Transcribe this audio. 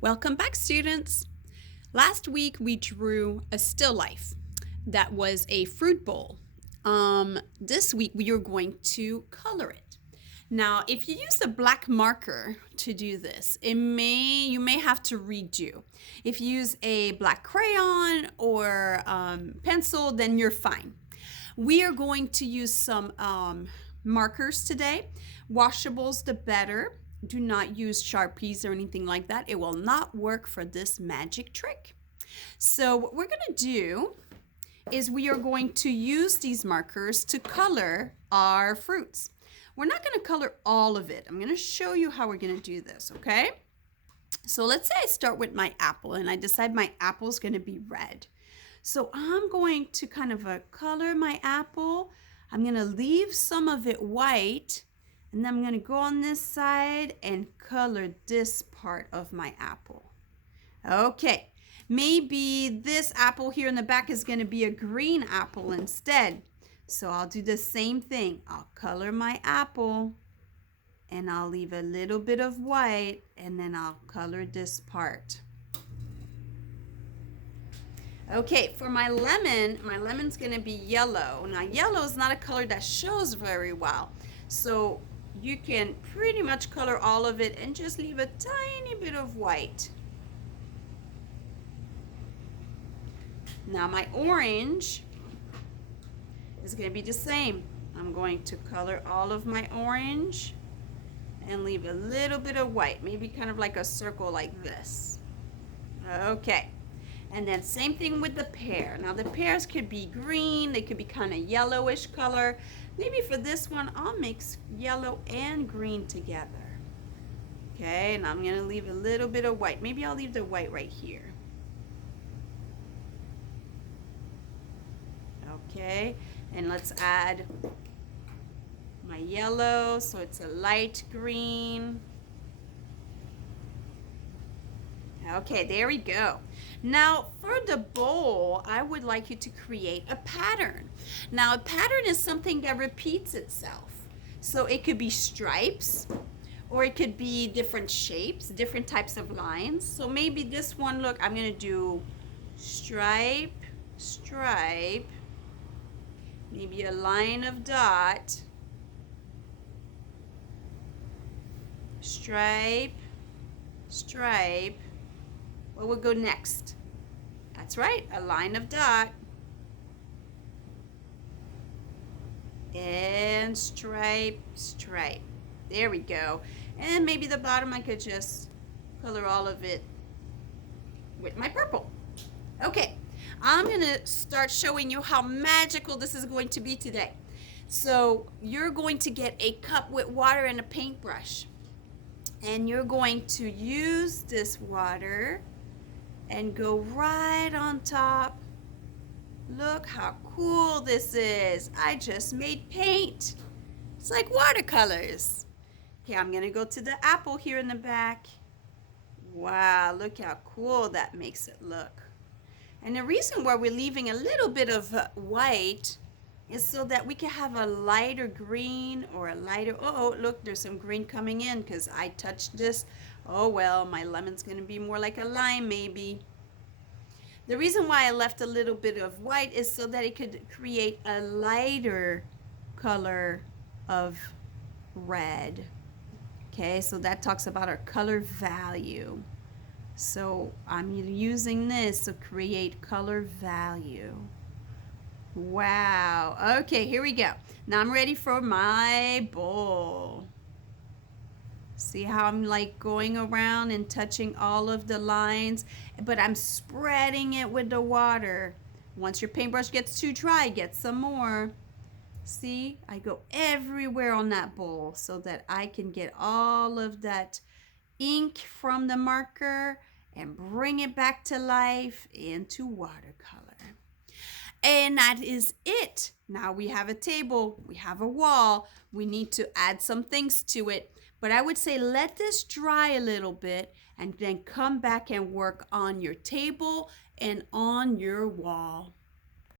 Welcome back, students. Last week we drew a still life that was a fruit bowl. This week we are going to color it. Now, if you use a black marker to do this, you may have to redo. If you use a black crayon or pencil, then you're fine. We are going to use some markers today. Washables, the better. Do not use Sharpies or anything like that. It will not work for this magic trick. So what we're going to do is we are going to use these markers to color our fruits. We're not going to color all of it. I'm going to show you how we're going to do this, okay? So let's say I start with my apple and I decide my apple is going to be red. So I'm going to kind of color my apple. I'm going to leave some of it white. And then I'm going to go on this side and color this part of my apple. Okay, maybe this apple here in the back is going to be a green apple instead. So I'll do the same thing. I'll color my apple and I'll leave a little bit of white and then I'll color this part. Okay, for my lemon's going to be yellow. Now, yellow is not a color that shows very well. So you can pretty much color all of it and just leave a tiny bit of white. Now my orange is going to be the same. I'm going to color all of my orange and leave a little bit of white, maybe kind of like a circle like this. Okay. And then same thing with the pear. Now the pears could be green, they could be kind of yellowish color. Maybe for this one, I'll mix yellow and green together. Okay, and I'm gonna leave a little bit of white. Maybe I'll leave the white right here. Okay, and let's add my yellow, so it's a light green. Okay, there we go. Now for the bowl, I would like you to create a pattern. Now a pattern is something that repeats itself. So it could be stripes, or it could be different shapes, different types of lines. So maybe this one, look, I'm gonna do stripe, stripe, maybe a line of dot, stripe, stripe. What would go next? That's right, a line of dot. And stripe, stripe. There we go. And maybe the bottom I could just color all of it with my purple. Okay, I'm gonna start showing you how magical this is going to be today. So you're going to get a cup with water and a paintbrush. And you're going to use this water and go right on top. Look how cool this is. I just made paint. It's like watercolors. Okay, I'm gonna go to the apple here in the back. Wow, look how cool that makes it look. And the reason why we're leaving a little bit of white is so that we can have a lighter green or a lighter, oh, look, there's some green coming in because I touched this. Oh, well, my lemon's going to be more like a lime maybe. The reason why I left a little bit of white is so that it could create a lighter color of red. Okay, so that talks about our color value. So I'm using this to create color value. Wow. Okay, here we go. Now I'm ready for my bowl. See how I'm like going around and touching all of the lines, but I'm spreading it with the water. Once your paintbrush gets too dry, get some more. See, I go everywhere on that bowl so that I can get all of that ink from the marker and bring it back to life into watercolor. And that is it. Now we have a table, we have a wall, we need to add some things to it. But I would say let this dry a little bit and then come back and work on your table and on your wall.